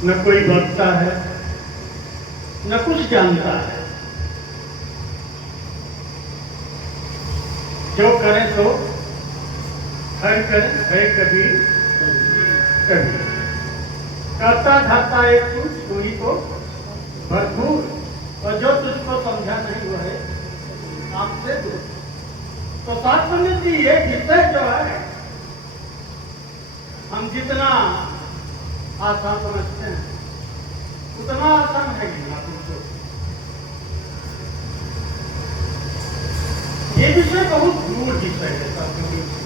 न कोई बचता है न कुछ जानता है। जो करें तो हर करें है कभी कभी करता धरता एक कुछ चोरी को भरपूर, और जो तुझको समझा नहीं वो है आपसे दूर। तो साथ में जी ये विषय जो है हम जितना आसान समझते हैं उतना आसान है गिनना तुमको। ये विषय बहुत दूर विषय है सत्संग।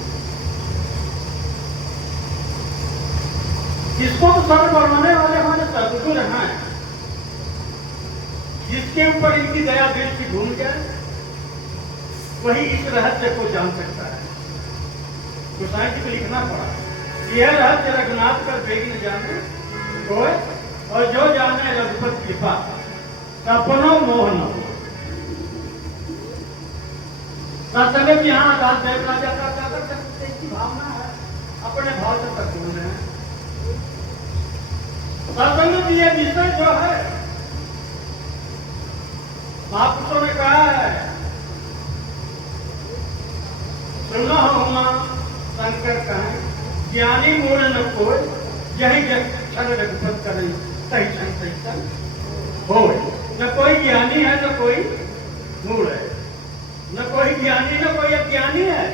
जिसको तो सर्व बनाने वाले हमारे सदगुरु हैं, जिसके ऊपर इनकी दया दृष्टि घूम जाए वही इस रहस्य को जान सकता है। गोसाई जी को लिखना पड़ा, यह रहस्य रघुनाथ कर बेग न जाने कोई, और जो जाने रघुपति कृपा सपनों मोह न हो। सत्संग यहाँ दास देव राजा का चादर करते की भावना है, अपने भाव से परिपूर्ण है। सत्संग ये विषय जो है महापुरुषों ने कहा है, सुनो होमा शंकर कहें ज्ञानी मूल न कोई, यही क्षण रघुपत करें सही क्षण सही क्षण हो। न कोई ज्ञानी है न कोई मूल है, न कोई ज्ञानी न कोई अज्ञानी है।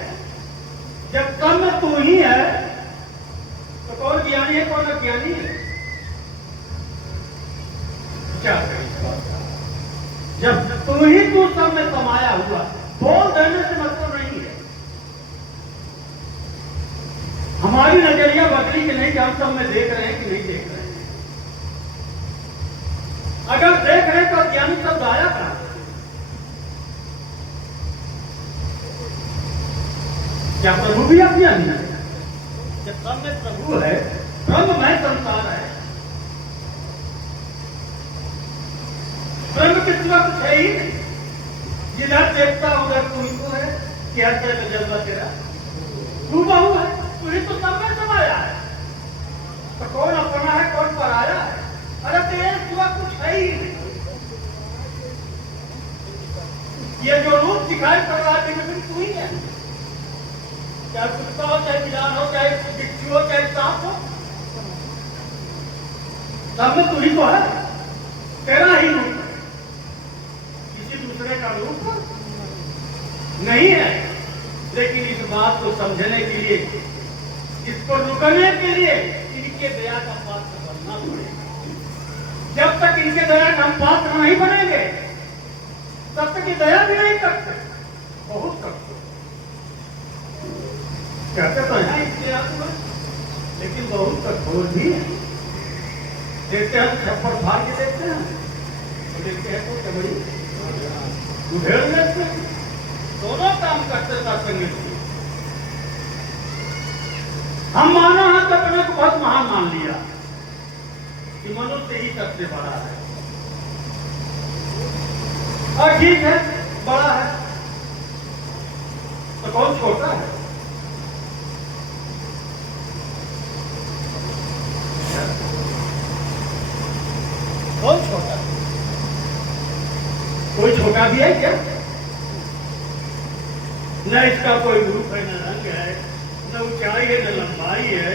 जब सब में तू ही है तो कौन ज्ञानी है कौन अज्ञानी है? क्या करें? जब तू ही तू सब में समाया हुआ, बोल देने से मतलब नहीं है। हमारी नजरिया बदली कि नहीं कि हम सब में देख रहे हैं कि नहीं देख रहे हैं। अगर देख रहे हैं तो ज्ञानी शब्द आया था। क्या प्रभु भी अज्ञानी है? जब सब में प्रभु है, ब्रह्ममय संसार है, ब्रह्म के सिवा कुछ है ही नहीं। जिधर देखता उधर तू ही तो है कि हर तरह का जज्बा तेरा तू बहु है, तू ही तो सब में समाया है। तो कौन अपना है कौन पराया है? अरे तेरे सिवा कुछ है ही नहीं। ये जो रूप दिखाई पड़ रहा है लेकिन तू ही है, चाहे कुत्ता हो चाहे बिलान हो चाहे बिच्छू हो चाहे सांप हो, सब में तू ही तो है, तेरा ही रूप है, किसी दूसरे का रूप नहीं है। लेकिन इस बात को समझने के लिए, इसको रुकने के लिए इनके दया का पात्र बनना पड़ेगा। जब तक इनके दया का हम पात्र नहीं बनेंगे तब तक ये दया भी नहीं करते। बहुत करते कहते तो है इसके आत्मा, लेकिन बहुत कठोर भी है। देखते हैं छप्पर फाड़ के देखते हैं तो देखते हैं तो बड़ी उधेड़ लेते हैं। दोनों काम करते सत्संग में। हम माना है तो अपने को बहुत महान मान लिया कि मनुष्य ही सबसे बड़ा है, और ठीक है बड़ा है तो कौन छोटा है? कौन छोटा है? कोई छोटा भी है क्या? न इसका कोई रूप है, न रंग है, न ऊंचाई है, न लंबाई है,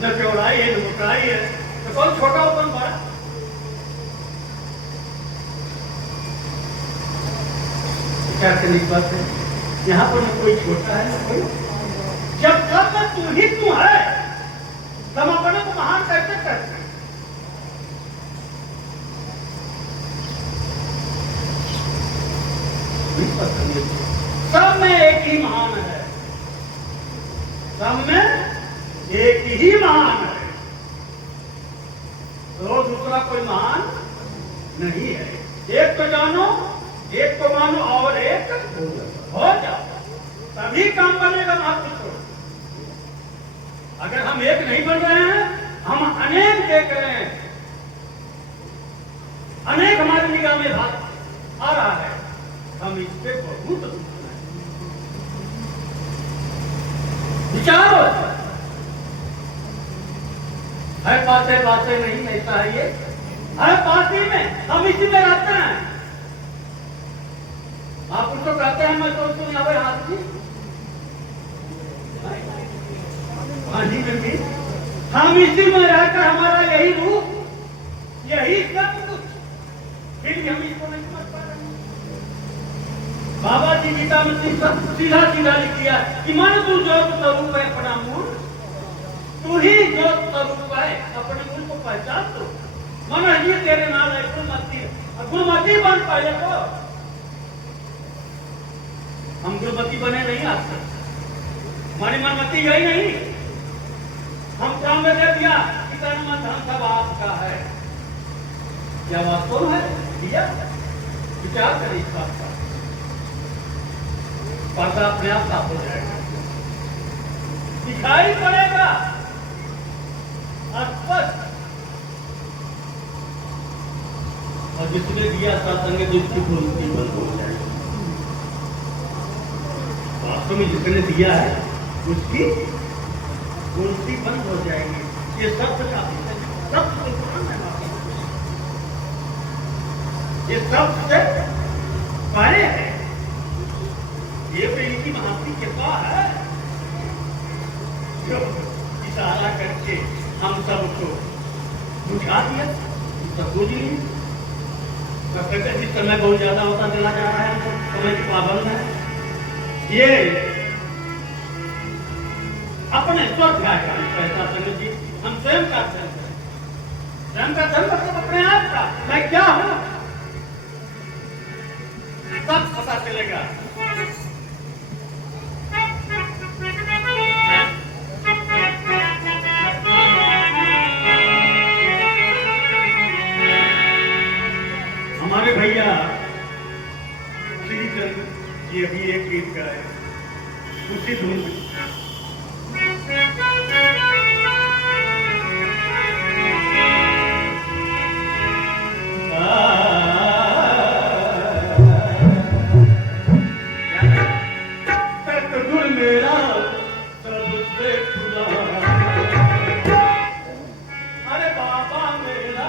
न चौड़ाई है, न मोटाई है, तो कौन छोटा हो कौन बड़ा? क्या करने की बात है? यहाँ पर न कोई छोटा है न कोई। जब सब में तू ही तू है तब अपने को महान कैसे करते हैं? सब में एक ही महान है, सब में एक ही महान है, तो दूसरा कोई महान नहीं है। एक तो जानो, एक को मानो और एक हो जाओ, तभी काम बनेगा। महापुरुषों, अगर हम एक नहीं बन रहे हैं, हम अनेक देख रहे हैं, अनेक हमारी निगाह में बात आ रहा है, हम इस पे बहुत विचार। है पासे पासे नहीं, ऐसा है ये है पासी में, हम इसी में रहते हैं। आप उसको कहते हैं मैं सोचती हूँ अबे हाथ की हाजी में भी हम इसी में रहकर हमारा यही रूप, यही सब कुछ, फिर भी हम इसको नहीं समझ पा रहे। बाबा जी गीता में सीधा सीधा लिख दिया कि मन तू जो स्वरूप है अपना मूल, तू ही जो स्वरूप है अपने मूल को पहचान दो। मन ही तेरे नाल है गुरुमती बन पहले तो। हम गुरुमती बने नहीं आज तक, हमारी मनमती गई नहीं। हम काम में दे दिया कि तन मन धन सब आपका है। क्या वास्तव है दिया? विचार करें इस बात का, पर्दा अपने आप साफ हो जाएगा, दिखाई पड़ेगा स्पष्ट। और जिसने दिया सत्संग जिसकी पूर्ति बंद हो जाएगी। वास्तव में जिसने दिया है उसकी पूर्ति बंद हो जाएगी। ये सब कुछ सब ये सबसे परे है। ये तो इनकी महात्मा कृपा है जो इशारा करके हम सबको बुझा दिया, सब बुझ लिए। जिस समय बहुत ज्यादा होता चला जा रहा है, समय की पाबंद है। ये अपने स्वाध्याय का ऐसा संगत जी, हम स्वयं का धर्म करें। स्वयं का धर्म मतलब अपने आप का, मैं क्या हूं सब पता चलेगा। हमारे भैया श्रीचंद जी अभी एक गीत गाए उसी धुन में। सतगुर मेरा सबसे खुदा, अरे बाबा मेरा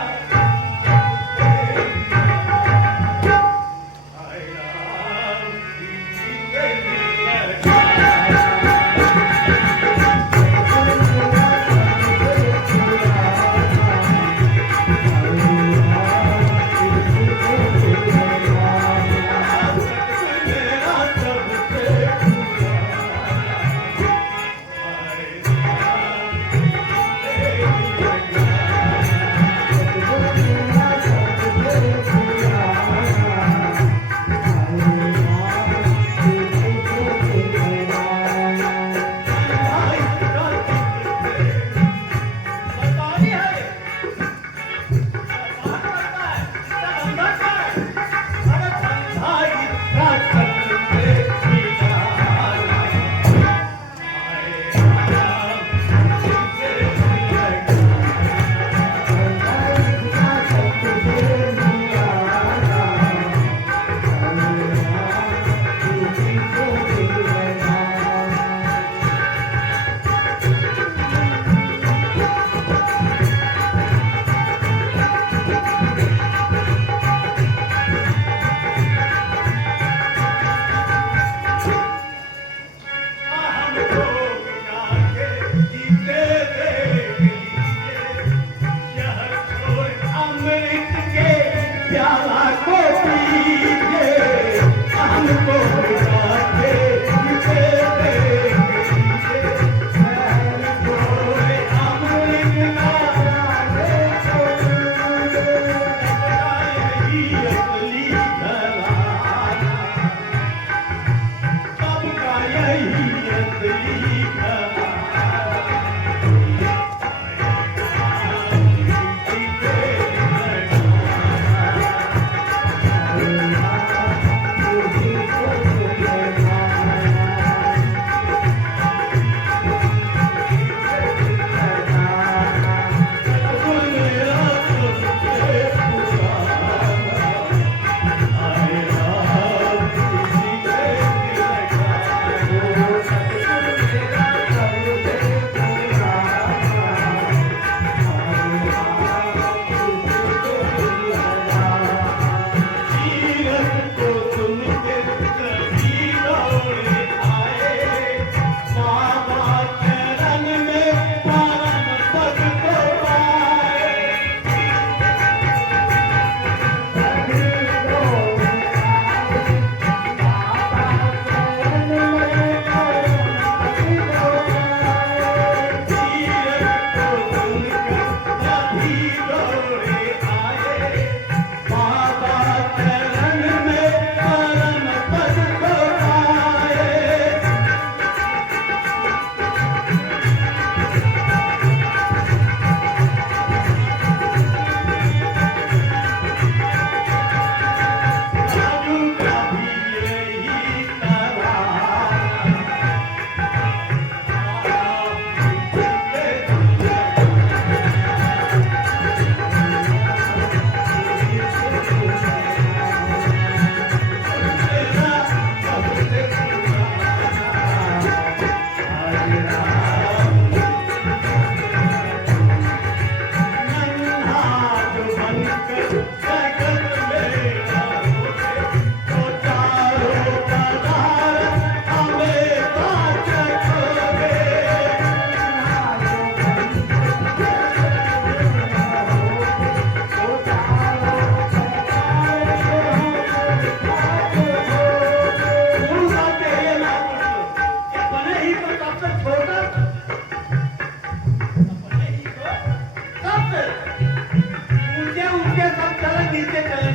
नीचे चले